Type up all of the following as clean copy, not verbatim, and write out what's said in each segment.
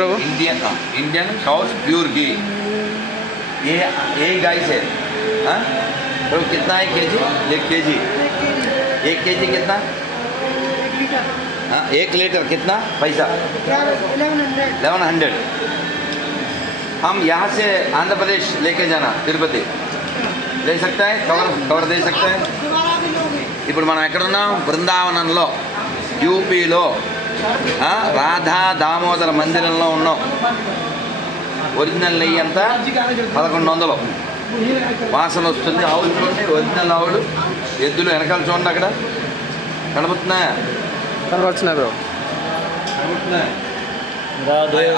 प्रभु। Indian cows pure घी। ये गाय से प्रभु कितना है केजी? 1 केजी। 1 केजी कितना? 1 लीटर कितना पैसा? 1100। हम यहाँ से आंध्र प्रदेश लेके जाना तिरुपति ले सकता है? कवर दे सकता है? ఇప్పుడు మనం ఎక్కడ ఉన్నాం? బృందావనంలో, యూపీలో రాధా దామోదర మందిరంలో ఉన్నాం. ఒరిజినల్ నెయ్యి అంతా 1100 వాసన వస్తుంది. ఆవులు చూడండి, ఒరిజినల్ ఆవులు. ఎద్దులు వెనకాల చూడండి, అక్కడ కనబడుతున్నాయా? కనబడుతున్నాయి బ్రో.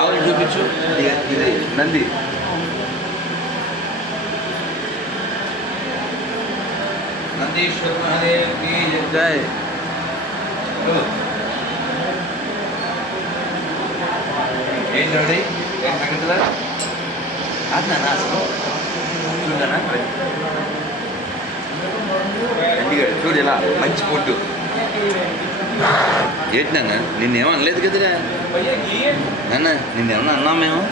ఆవులు చూపించు. ఇది నంది. నందీశ్వర మహాదేవ్ की जय. ఏంటండి ఏం సంగతులా? అన్నా అసలు చూడనా ఎందుకంటే చూడు ఇలా మంచి ఫుడ్. ఏంటన్నా నిన్నేమో అనలేదు కదరా నాన్న? నిన్నేమన్నా అన్నాం మేము?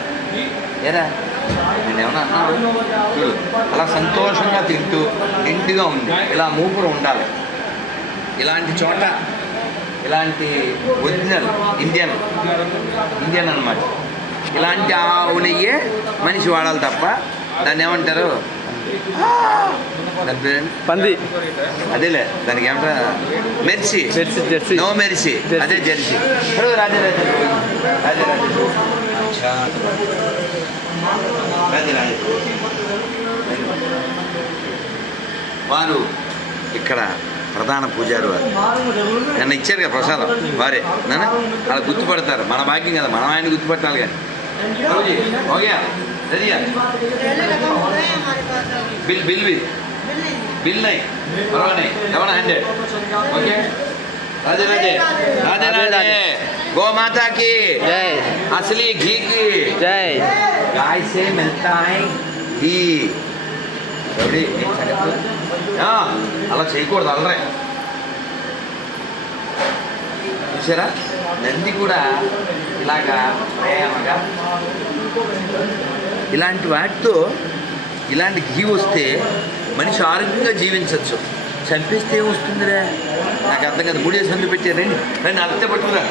ఏరా నేనేమన్నా అన్నాను? చూడు అలా సంతోషంగా తింటూ ఇంటిగా ఉంది. ఇలా మూపురు ఉండాలి. ఇలాంటి చోట ఇలాంటి ఒరిజినల్ ఇండియన్ అన్నమాట. ఇలాంటి ఆవు నెయ్యే మనిషి వాడాలి తప్ప దాన్ని ఏమంటారు? పంది. అదేలే దానికి ఏమంటారా? మెర్సీ. నో మెర్సీ, అదే జెర్సీ. రాజే వారు ఇక్కడ ప్రధాన పూజారి వారు. నన్ను ఇచ్చారు కదా ప్రసాదం వారే. నన్ను అలా గుర్తుపడతారు. మన భాగ్యం కదా, మనం ఆయన గుర్తుపట్టాలి. కానీ ఓకే రెడీయా? बिल नहीं परवाह नहीं 1100. ओके राधे राधे राधे राधे. गौ माता की जय. असली घी की जय. गाय से मिलता है घी. అలా చేయకూడదు. అల్లరే చూసారా? నంది కూడా ఇలాగా ప్రేమగా ఇలాంటి వాటితో ఇలాంటి घी వస్తే మనిషి ఆరోగ్యంగా జీవించవచ్చు. చంపేస్తే ఏమొస్తుందిరా? నాకు అర్థం కదా. 3 సందులు పెట్టారు. రండి అర్థం పట్టుకురా.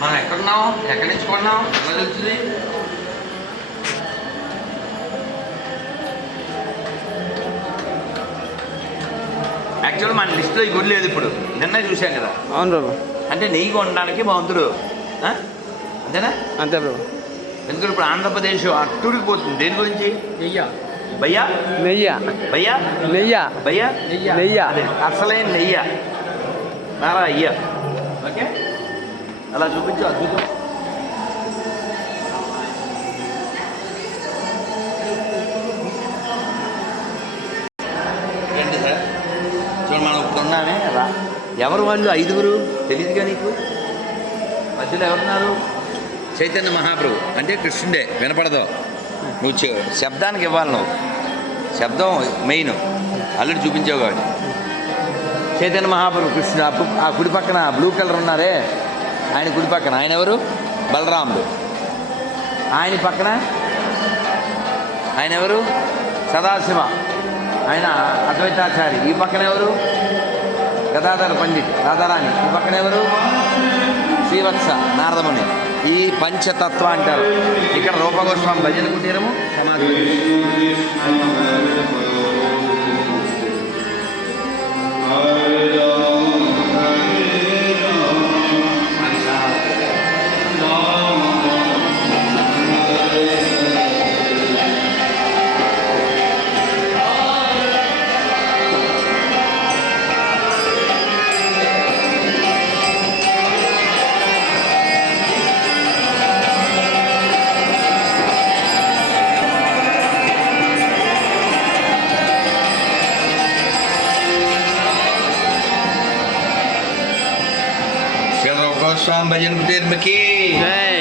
మనం ఎక్కడున్నాం? ఎక్కడి నుంచి కొన్నాం? ఎలా తెలుస్తుంది? యాక్చువల్ మన లిస్టులో ఈ గుడి లేదు ఇప్పుడు. నిన్న చూసాం కదా. అవును బాబు. అంటే నెయ్యి కొనడానికి బాగుంతుడు అంతేనా? అంతే బాబు. ఎందుకంటే ఇప్పుడు ఆంధ్రప్రదేశ్ అట్టూరికి పోతుంది. దేని గురించి? భయ్యా నెయ్య. భయ్యా నెయ్య. భయ్యా నెయ్య. అదే అసలైన నెయ్య. నారా అయ్య. ఓకే అలా చూపించు. అద్భుతం. ఏంటి సార్ చూడండి, మనం ఇప్పుడు ఉన్నామే రా. ఎవరు వాళ్ళు? 5గురు. తెలియదుగా నీకు? మధ్యలో ఎవరున్నారు? చైతన్య మహాప్రభు అంటే కృష్ణుడే. వినపడదు. నువ్వు శబ్దానికి ఇవ్వాలి. నువ్వు శబ్దం మెయిన్. అల్లుడు చూపించావు కాబట్టి. చైతన్య మహాప్రభు కృష్ణుడు. ఆ కుడి పక్కన బ్లూ కలర్ ఉన్నారే, ఆయన కుడి పక్కన ఆయన ఎవరు? బలరాముడు. ఆయన పక్కన ఆయన ఎవరు? సదాశివ. ఆయన అద్వైతాచారి. ఈ పక్కన ఎవరు? గదాధర పండిట్ రాధారాణి. ఈ పక్కన ఎవరు? శ్రీవత్స నారదముని. ఈ పంచతత్వ అంటారు. ఇక్కడ రూపగోస్వామి భజన కుటీరము సమాధి. गोस्वामी भजन कुटीर की जय.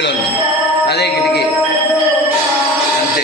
కిటికీలో నుంచి అదే కిటికీ అంతే